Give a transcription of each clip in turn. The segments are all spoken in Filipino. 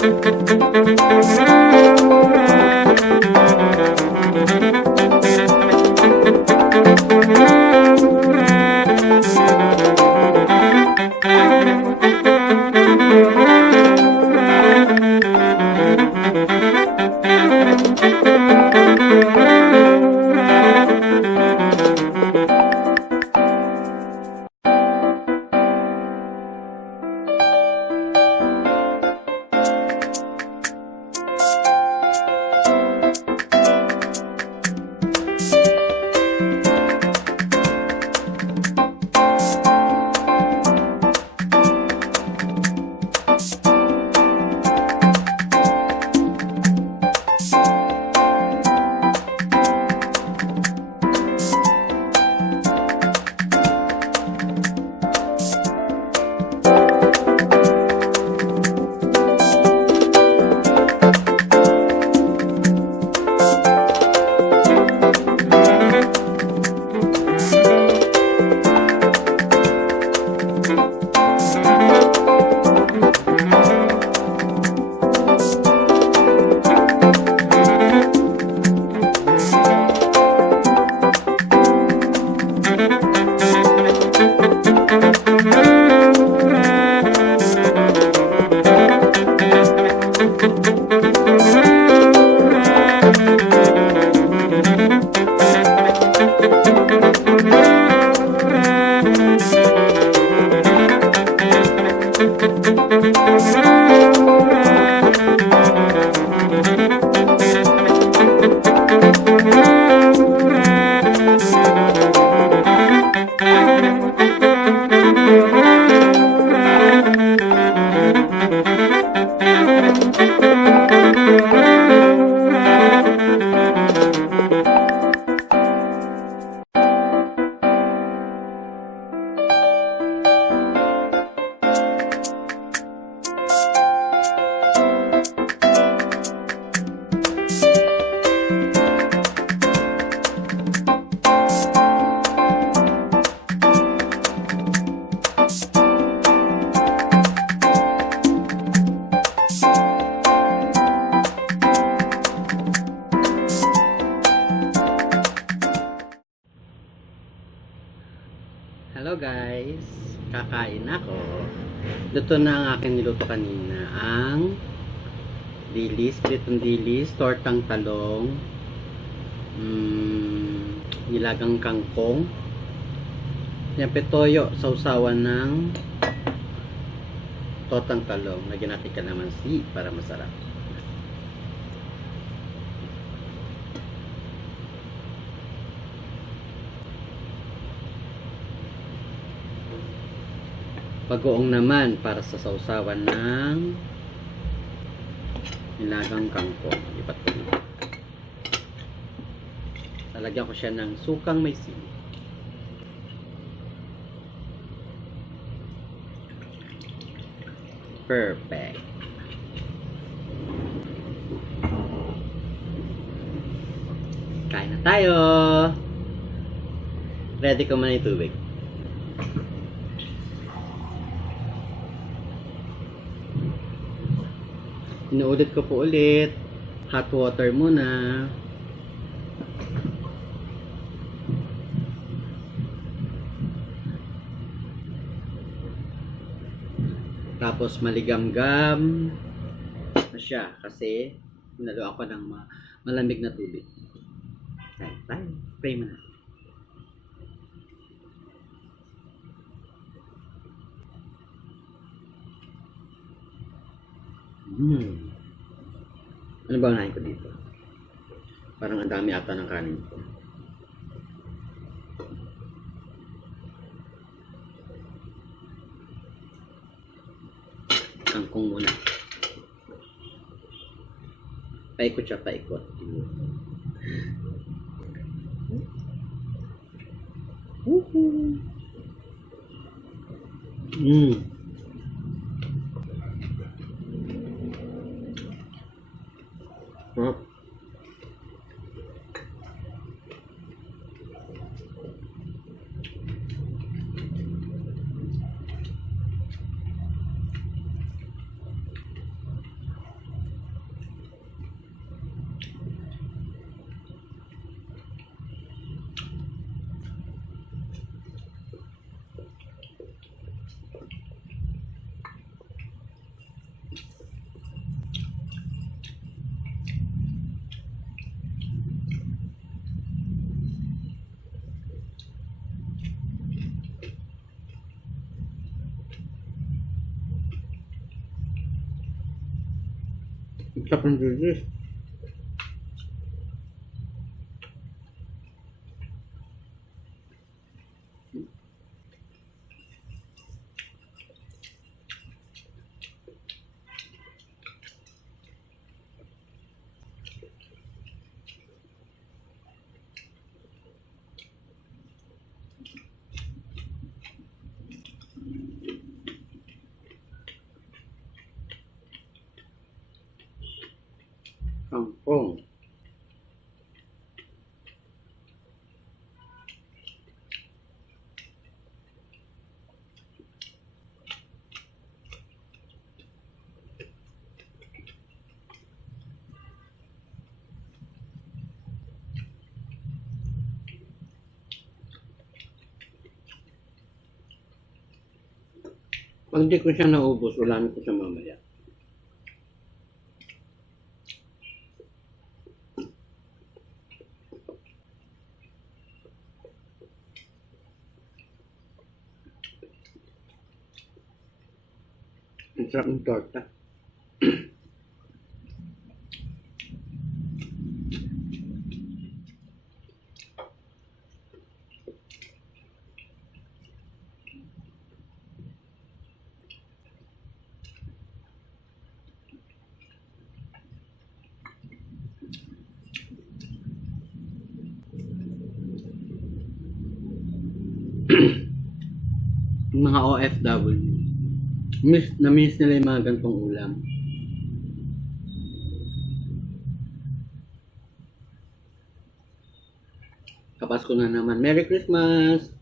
good, good. Luto na ang aking niluto kanina. Ang dilis, pritong dilis, tortang talong, mm, nilagang kangkong, siyempre toyo, sausawan ng tortang talong. Lagyan natin kalamansi para masarap. Bagoong naman para sa sausawan ng nilagang kangkong. Lipat ko dito. Lalagyan ko siya ng sukang may sili. Perfect. Kain na tayo! Ready ko man yung tubig. Inuulit ko po ulit. Hot water muna. Tapos maligamgam na siya kasi nalo ako ng ma- malamig na tubig. Tayo, tayo. Pray mo na. Hmm. Ano ba unahin ko dito? Parang ang dami ata ng kanin ko. Kangkong muna. Paikot siya, paikot. Woohoo! Mm. Sarap. Ang sarap ng Kangkong. Pag di ko siya naubos, ulamin ko siya mamaya. Ang sarap ng torta. Yung mga OFW. Miss, na-miss nila yung mga gantong ulam. Kapasko na naman. Merry Christmas!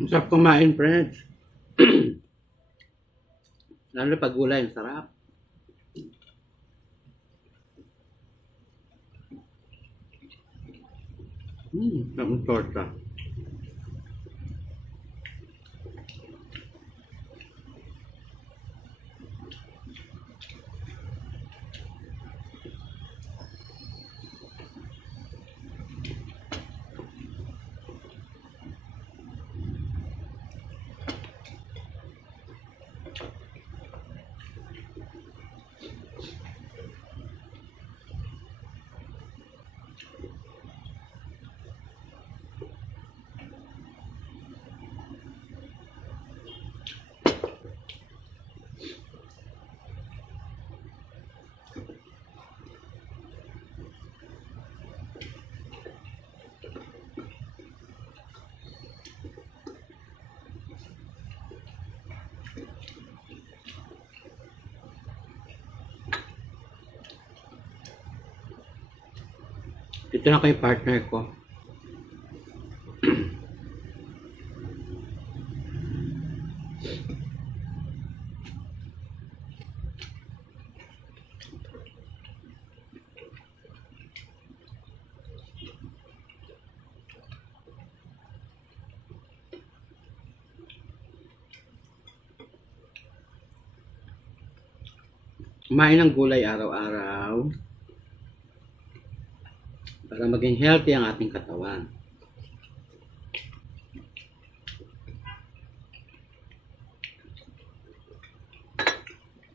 Ang sarap kumain, friends. Lalo pag gulay, sarap. Hmm, sarap ng torta. Ito na kay partner ko. Kumain ng gulay araw-araw para maging healthy ang ating katawan.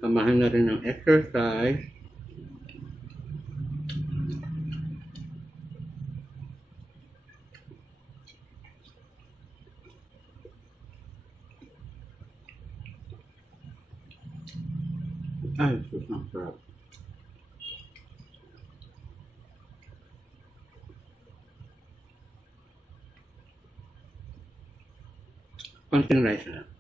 Samahan na rin ng exercise. Ay, sus, ang sarap. until next time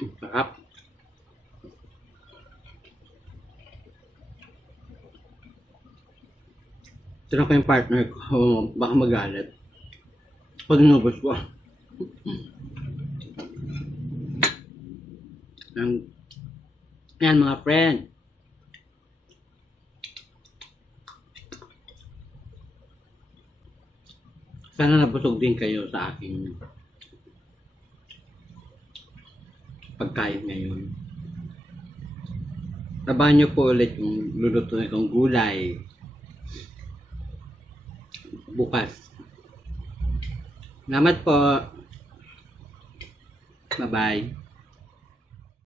Konting rice lang. Sarap. Sino ko yung partner ko, baka magalit. Pag inubos ko. Ang, yan mga friend. Sana nabusog din kayo sa aking pagkain ngayon. Tabahan niyo po ulit yung lulutuin kong gulay bukas. Salamat po. Bye-bye.